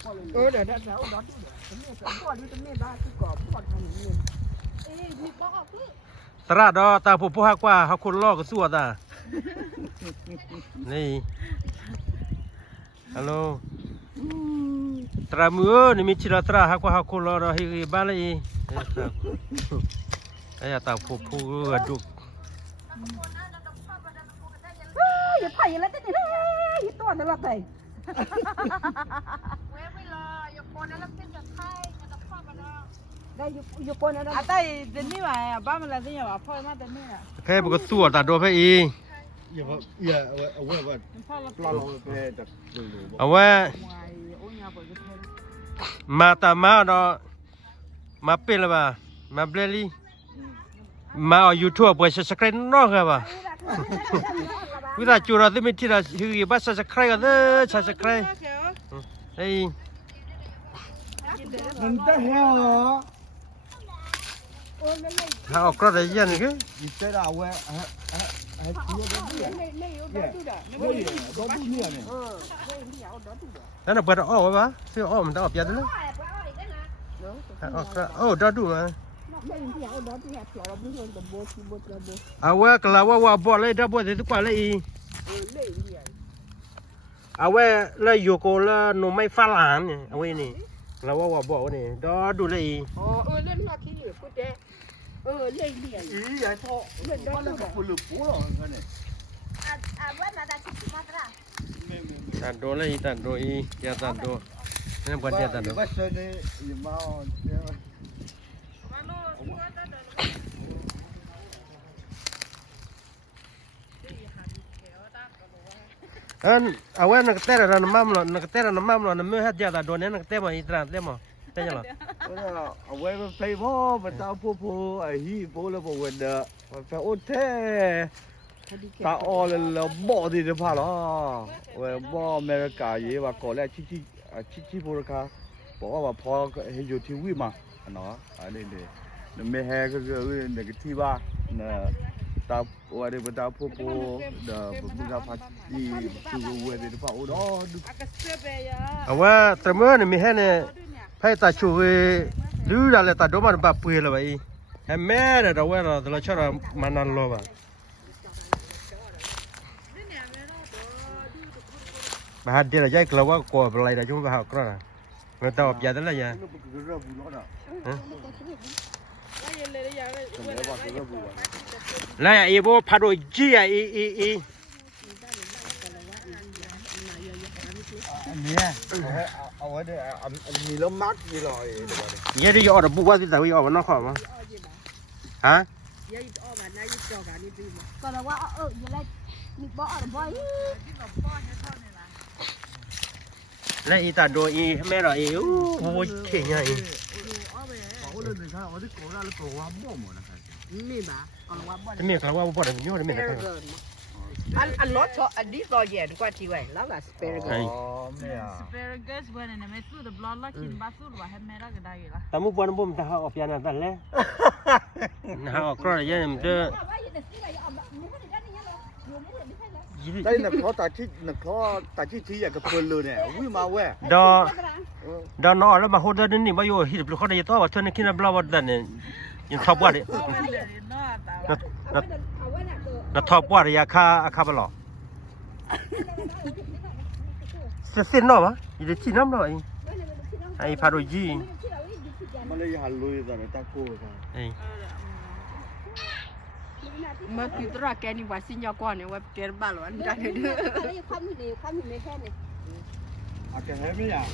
เดี๋ยวดอดดูเดี๋ยวจะมีพ่อดูจะมีบ้าที่ก่อพ่อทางนี้มีพ่อพี่ ตราดอตาผู้ผู้ฮักว่าเขาคนลอกก็สวดอ่ะนี่ฮัลโหลตรามือนี่มีชิลาตราฮักว่าเขาคนลอกเฮ้ยบ้านเลยไอ้ตาผู้ผู้ดุอย่าไผ่แล้วจะนี่เลยอย่าตัวนั่นละไปได้อยู่คนนั้นแต่เดี๋ยวนี้ว่าบ้านมันอะไรเนี่ยว่าพ่อมาเดี๋ยวนี้น่ะแค่บุกสวดตาโดนไปอีเอาไว้ว่าปลาลงไปจากเอาไว้มาตามาดอมาเป็นละบ่ามาเบลลี่มาเอายูทูบไปสักครั้งนอกครับบ่าวิธีจูราที่มีที่เราคือบ้านสักครั้งกันเด้อสักครั้งเฮ้ยมันจะเหี้ยเหรอถ้าออกก็ได้ยังไงอีเจ้าเอาไว้ที่ว่านั่นเราเปิดอ้อไว้ปะเสื้ออ้อมันต้องออกยันเลยออกก็โอ้ดอดูมาเอาไว้กล่าวว่าบ่อเลยดับบ่อที่ทุกวันเลยอีเอาไว้เลยอยู่ก็แล้วหนูไม่ฟ้าหลานเนี่ยเอาไว้นี่กล่าวว่าบ่อนี่ดอดูเลยอีเล่นมาขี้เหลือกูเจ๊เล่นเดียอีอย่าท้อเล่นได้ก็คนหลุดปูหรอกเนี่ยว่ามาได้คิดมาตราตัดโดเลยตัดโดอีอย่าตัดโดนั่นเป็นอย่าตัดโดว่าเช่นนี้อย่ามาเอาไว้นักเตะเราน้ำมันเรานักเตะเราน้ำมันเราน้ำมือหัดยาตัดโดเนี่ยนักเตะมาอีตราเตะมาเตะยังหรอเอาไว้มันไปพ่อมันตาผู้ไอ้ฮีโป้แล้วบอกว่าเด้อมันไปโอเท่ตาออแล้วบ่ดีเดี๋ยวพาล้อเว้ยบ่อเมริกาเยว่าก่อนแรกชิโบราณบอกว่าพอเห็นอยู่ที่วิมาเนาะอันนี้เนี่ยไม่แห่ก็คือในที่ว่าเนี่ยตาว่าเดี๋ยวตาผู้เดี๋ยวผมจะพาที่ดูเว้ยเดี๋ยวพาโอ้ดอเอาว่าแต่เมื่อนี่มีแค่เนี่ยให้ตาช่วยดูอะไรตาดูมันแบบเปลือยเลยไปให้แม่เนี่ยเราว่าเราชอบมันนั่นโลบ่ะบาดเดียวใจกลัวว่ากลัวอะไรแต่จุ่มไปหากระนั้นมันตอบยาได้เลยยาแล้วไอ้พวกพัดโอยจี้อ่ะอีเนี่ยเอาไว้เดี๋ยวมีล้มมัดมีรอยเยอะดิยอดบุกว่าที่แต่ว่าออกมันนอกขอบมั้งฮะก็เลยว่าอย่าเล่นมีบ่อหรือบ่อยแล้วอีตาโดอีแม่เราอีโอ้ยเข่งไงเขาเลยถึงข้าวที่โกราแล้วโกว่าบ่หมดนะครับมีบ่ก็เลยว่าบ่จะมีกระว่าบ่ได้มีอะไรมีอะไรอันรถชออันนี้รอแย่ดีกว่าที่ไว้แล้วก็สเปรย์อ๋อไม่อ่ะสเปรย์เกสเบอร์เนี่ยไม่สู้แต่บล็อตแล้วกินบ้าสู้หรือว่าให้แม่รักก็ได้อยู่ละแต่มุกบอลบุ้มจะหาออกยานั่นแหละหาออกก็ได้ยังเด้อได้นักเขาตัดที่อยากกับเพลินเลยเนี่ยวิ่งมาแว่ดอนอแล้วมาโหดนี่มาอยู่ที่เขาได้ตัวว่าเธอเนี่ยคิดว่าบลาวดันเนี่ยยังทอบว่าดิน่าทอบว่าดิยาคาบลอเส้นน้อมะยี่ที่น้ำน้อยไอ้พาโรจีมันเลยหันลุยแต่ตะโก้มาติดตัวแกนี่ว่าสิญญากรเนี่ยว่าแกบ้าหรออันนั้นเด้อความมีแค่นี่อาจจะให้ไม่อยาก